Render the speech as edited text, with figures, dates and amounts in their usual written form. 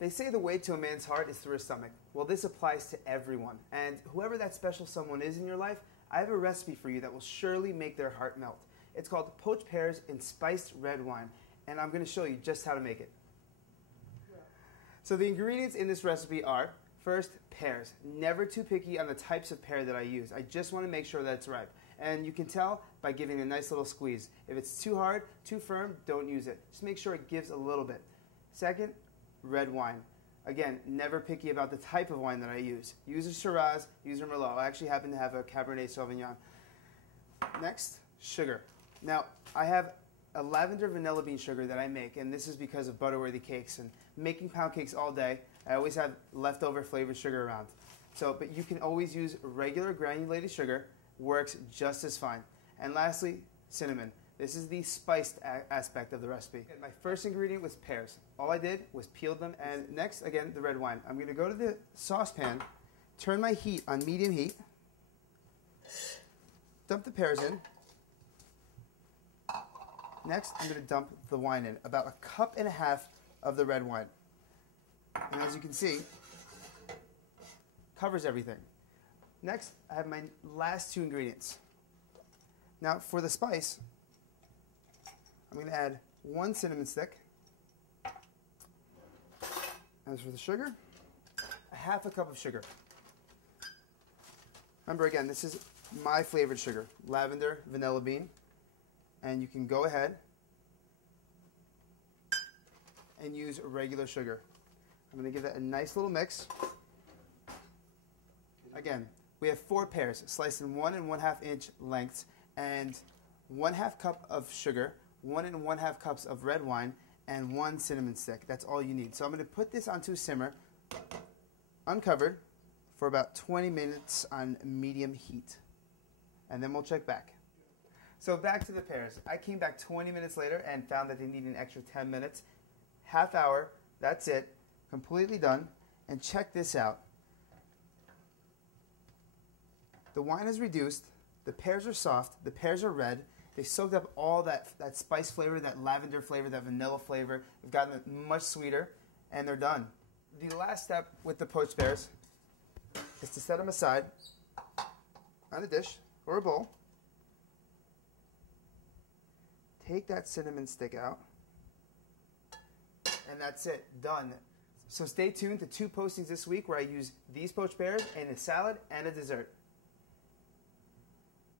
They say the way to a man's heart is through his stomach. Well, this applies to everyone. And whoever that special someone is in your life, I have a recipe for you that will surely make their heart melt. It's called poached pears in spiced red wine, and I'm going to show you just how to make it. So the ingredients in this recipe are, first, pears. Never too picky on the types of pear that I use. I just want to make sure that it's ripe. And you can tell by giving it a nice little squeeze. If it's too hard, too firm, don't use it. Just make sure it gives a little bit. Second, red wine. Again, never picky about the type of wine that I use. Use a Shiraz, use a Merlot. I actually happen to have a Cabernet Sauvignon. Next, sugar. Now, I have a lavender vanilla bean sugar that I make, and this is because of Butterworthy Cakes. And making pound cakes all day, I always have leftover flavored sugar around. But you can always use regular granulated sugar, works just as fine. And lastly, cinnamon. This is the spiced aspect of the recipe. My first ingredient was pears. All I did was peel them, and next, again, the red wine. I'm going to go to the saucepan, turn my heat on medium heat, dump the pears in. Next, I'm going to dump the wine in, about 1.5 cups of the red wine. And as you can see, covers everything. Next, I have my last two ingredients. Now, for the spice, I'm going to add 1 cinnamon stick. As for the sugar, 1/2 cup of sugar. Remember, again, this is my flavored sugar, lavender, vanilla bean. And you can go ahead and use regular sugar. I'm going to give that a nice little mix. Again, we have 4 pears sliced in 1 1/2 inch lengths, and 1/2 cup of sugar, 1 1/2 cups of red wine, and 1 cinnamon stick. That's all you need. So I'm going to put this onto a simmer, uncovered, for about 20 minutes on medium heat. And then we'll check back. So back to the pears. I came back 20 minutes later and found that they need an extra 10 minutes. Half hour, that's it. Completely done. And check this out. The wine is reduced, the pears are soft, the pears are red. They soaked up all that spice flavor, that lavender flavor, that vanilla flavor. They've gotten it much sweeter, and they're done. The last step with the poached pears is to set them aside on a dish or a bowl. Take that cinnamon stick out, and that's it, done. So stay tuned to 2 postings this week where I use these poached pears in a salad and a dessert.